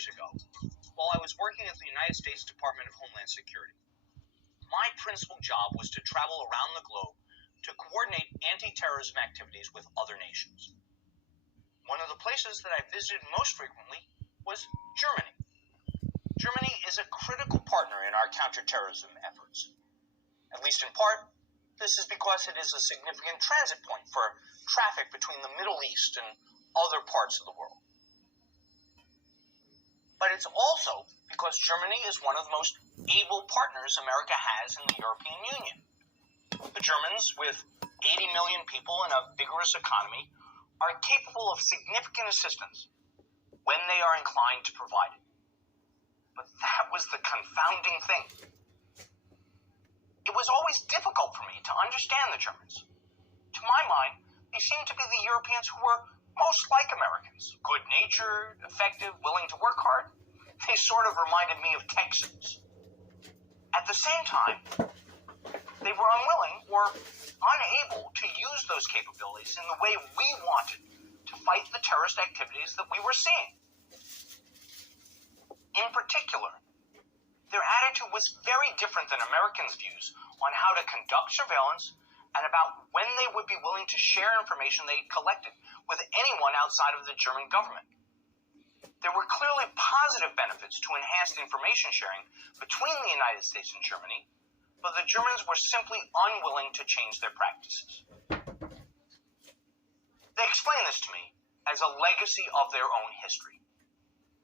years ago, while I was working at the United States Department of Homeland Security. My principal job was to travel around the globe to coordinate anti-terrorism activities with other nations. One of the places that I visited most frequently was Germany. Germany is a critical partner in our counterterrorism efforts. At least in part, this is because it is a significant transit point for traffic between the Middle East and other parts of the world. But it's also because Germany is one of the most able partners America has in the European Union. The Germans, with 80 million people and a vigorous economy, are capable of significant assistance when they are inclined to provide it. But that was the confounding thing. It was always difficult for me to understand the Germans. To my mind, they seemed to be the Europeans who were most like Americans. Good-natured, effective, willing to work hard. They sort of reminded me of Texans. At the same time, they were unwilling or unable to use those capabilities in the way we wanted to fight the terrorist activities that we were seeing. In particular, their attitude was very different than Americans' views on how to conduct surveillance and about when they would be willing to share information they collected with anyone outside of the German government. There were clearly positive benefits to enhanced information sharing between the United States and Germany, but the Germans were simply unwilling to change their practices. They explained this to me as a legacy of their own history.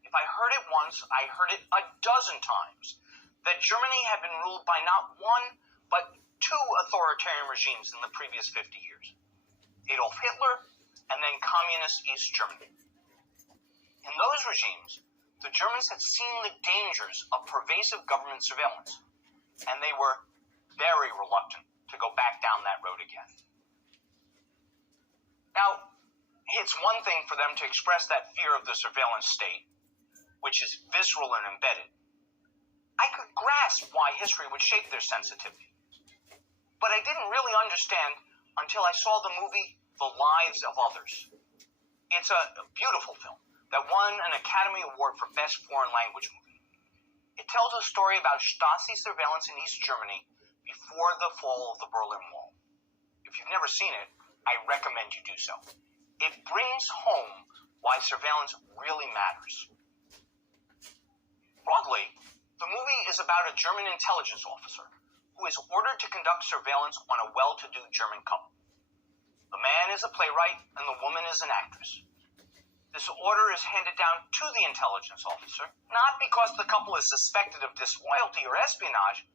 If I heard it once, I heard it a dozen times, that Germany had been ruled by not one, but two authoritarian regimes in the previous 50 years. Adolf Hitler and then Communist East Germany. In those regimes, the Germans had seen the dangers of pervasive government surveillance, and they were very reluctant to go back down that road again. Now, it's one thing for them to express that fear of the surveillance state, which is visceral and embedded. I could grasp why history would shape their sensitivity. But I didn't really understand until I saw the movie The Lives of Others. It's a beautiful film that won an Academy Award for Best Foreign Language Movie. It tells a story about Stasi surveillance in East Germany before the fall of the Berlin Wall. If you've never seen it, I recommend you do so. It brings home why surveillance really matters. Broadly, the movie is about a German intelligence officer who is ordered to conduct surveillance on a well-to-do German couple. The man is a playwright and the woman is an actress. This order is handed down to the intelligence officer, not because the couple is suspected of disloyalty or espionage,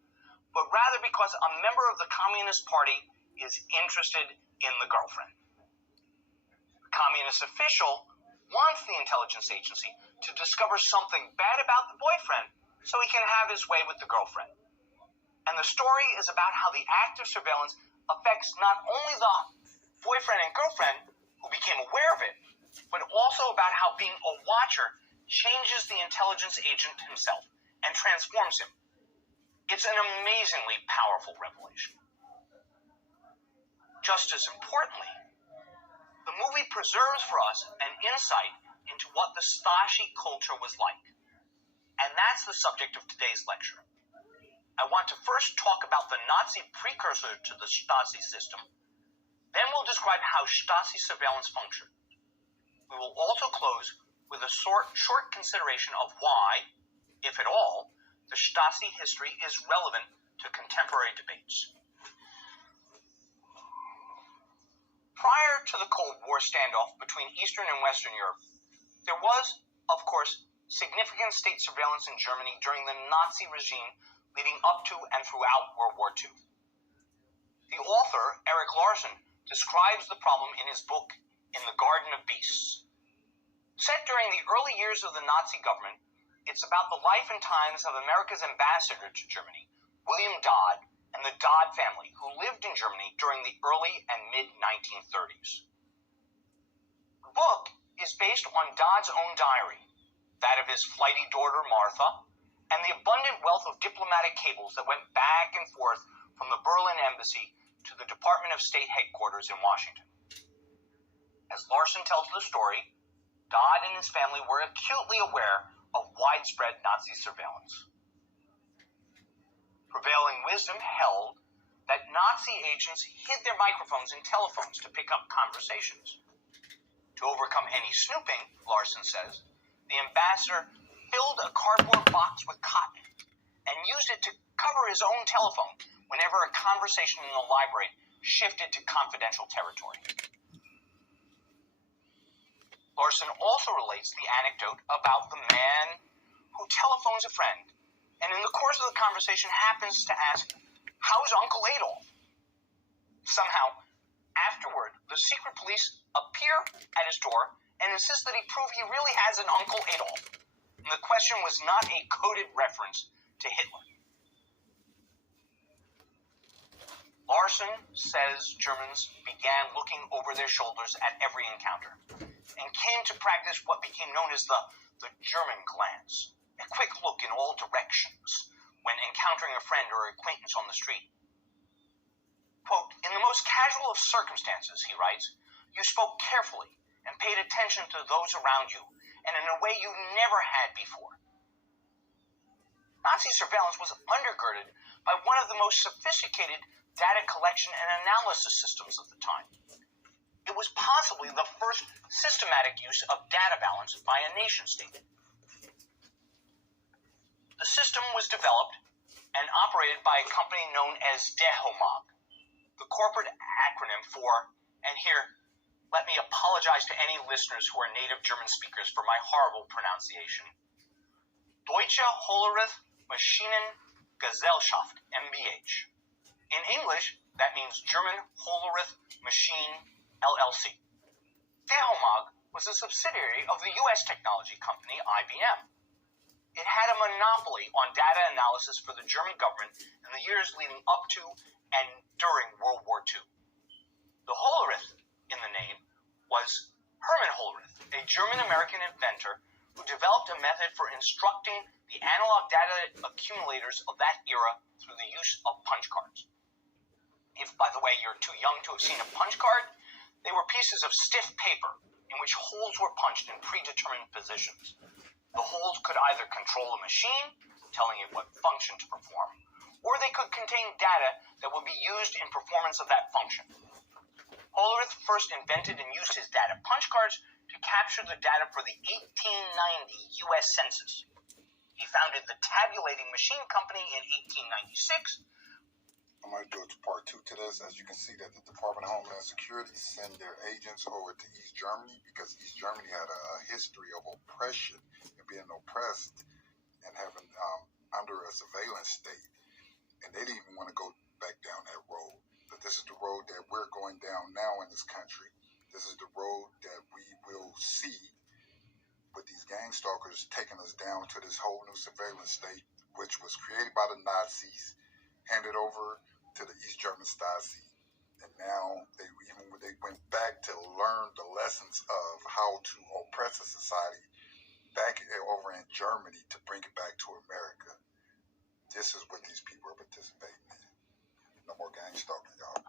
but rather because a member of the Communist Party is interested in the girlfriend. The communist official wants the intelligence agency to discover something bad about the boyfriend so he can have his way with the girlfriend. And the story is about how the act of surveillance affects not only the boyfriend and girlfriend who became aware of it, but also about how being a watcher changes the intelligence agent himself and transforms him. It's an amazingly powerful revelation. Just as importantly, the movie preserves for us an insight into what the Stasi culture was like. And that's the subject of today's lecture. I want to first talk about the Nazi precursor to the Stasi system. Then we'll describe how Stasi surveillance functioned. We will also close with a short consideration of why, if at all, the Stasi history is relevant to contemporary debates. Prior to the Cold War standoff between Eastern and Western Europe, there was, of course, significant state surveillance in Germany during the Nazi regime leading up to and throughout World War II. The author, Erik Larson, describes the problem in his book, In the Garden of Beasts. Set during the early years of the Nazi government, it's about the life and times of America's ambassador to Germany, William Dodd, and the Dodd family, who lived in Germany during the early and mid-1930s. The book is based on Dodd's own diary, that of his flighty daughter Martha, and the abundant wealth of diplomatic cables that went back and forth from the Berlin embassy to the Department of State headquarters in Washington. As Larson tells the story, Dodd and his family were acutely aware of widespread Nazi surveillance. Prevailing wisdom held that Nazi agents hid their microphones in telephones to pick up conversations. To overcome any snooping, Larson says, the ambassador filled a cardboard box with cotton and used it to cover his own telephone whenever a conversation in the library shifted to confidential territory. Larson also relates the anecdote about the man who telephones a friend and in the course of the conversation happens to ask, "How's Uncle Adolf?" Somehow, afterward, the secret police appear at his door and insist that he prove he really has an Uncle Adolf. And the question was not a coded reference to Hitler. Larson says Germans began looking over their shoulders at every encounter and came to practice what became known as the German glance, a quick look in all directions when encountering a friend or acquaintance on the street. Quote, "In the most casual of circumstances," he writes, "you spoke carefully and paid attention to those around you, and in a way you never had before." Nazi surveillance was undergirded by one of the most sophisticated data collection and analysis systems of the time. It was possibly the first systematic use of data balance by a nation-state. The system was developed and operated by a company known as Dehomag, the corporate acronym for, and here, let me apologize to any listeners who are native German speakers for my horrible pronunciation, Deutsche Hollerith Maschinengesellschaft, MBH. In English, that means German Hollerith Machine LLC. Dehomag was a subsidiary of the U.S. technology company IBM. It had a monopoly on data analysis for the German government in the years leading up to and during World War II. The Hollerith in the name was Hermann Hollerith, a German-American inventor who developed a method for instructing the analog data accumulators of that era through the use of punch cards. If, by the way, you're too young to have seen a punch card, they were pieces of stiff paper in which holes were punched in predetermined positions. The holes could either control a machine, telling it what function to perform, or they could contain data that would be used in performance of that function. Hollerith first invented and used his data punch cards to capture the data for the 1890 U.S. Census. He founded the Tabulating Machine Company in 1896. I might do a part 2 to this. As you can see that the Department of Homeland Security sent their agents over to East Germany because East Germany had a history of oppression and being oppressed and having under a surveillance state. And they didn't even want to go back down that road. But this is the road that we're going down now in this country. This is the road that we will see with these gang stalkers taking us down to this whole new surveillance state, which was created by the Nazis, handed over to the East German Stasi. And now they went back to learn the lessons of how to oppress a society back over in Germany to bring it back to America. This is what these people are participating in. No more gang stalking, y'all.